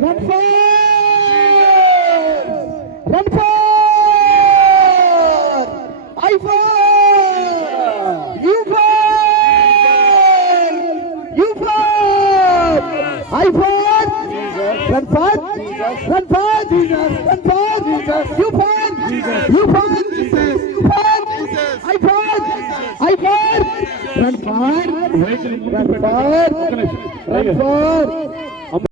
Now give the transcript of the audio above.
Run for! Run for! I for! You for! You for! I for! Run for! Run for! Jesus! Run for! Jesus! You for! You for! Jesus! You for! I for! I for! Run for! Run for! Run for!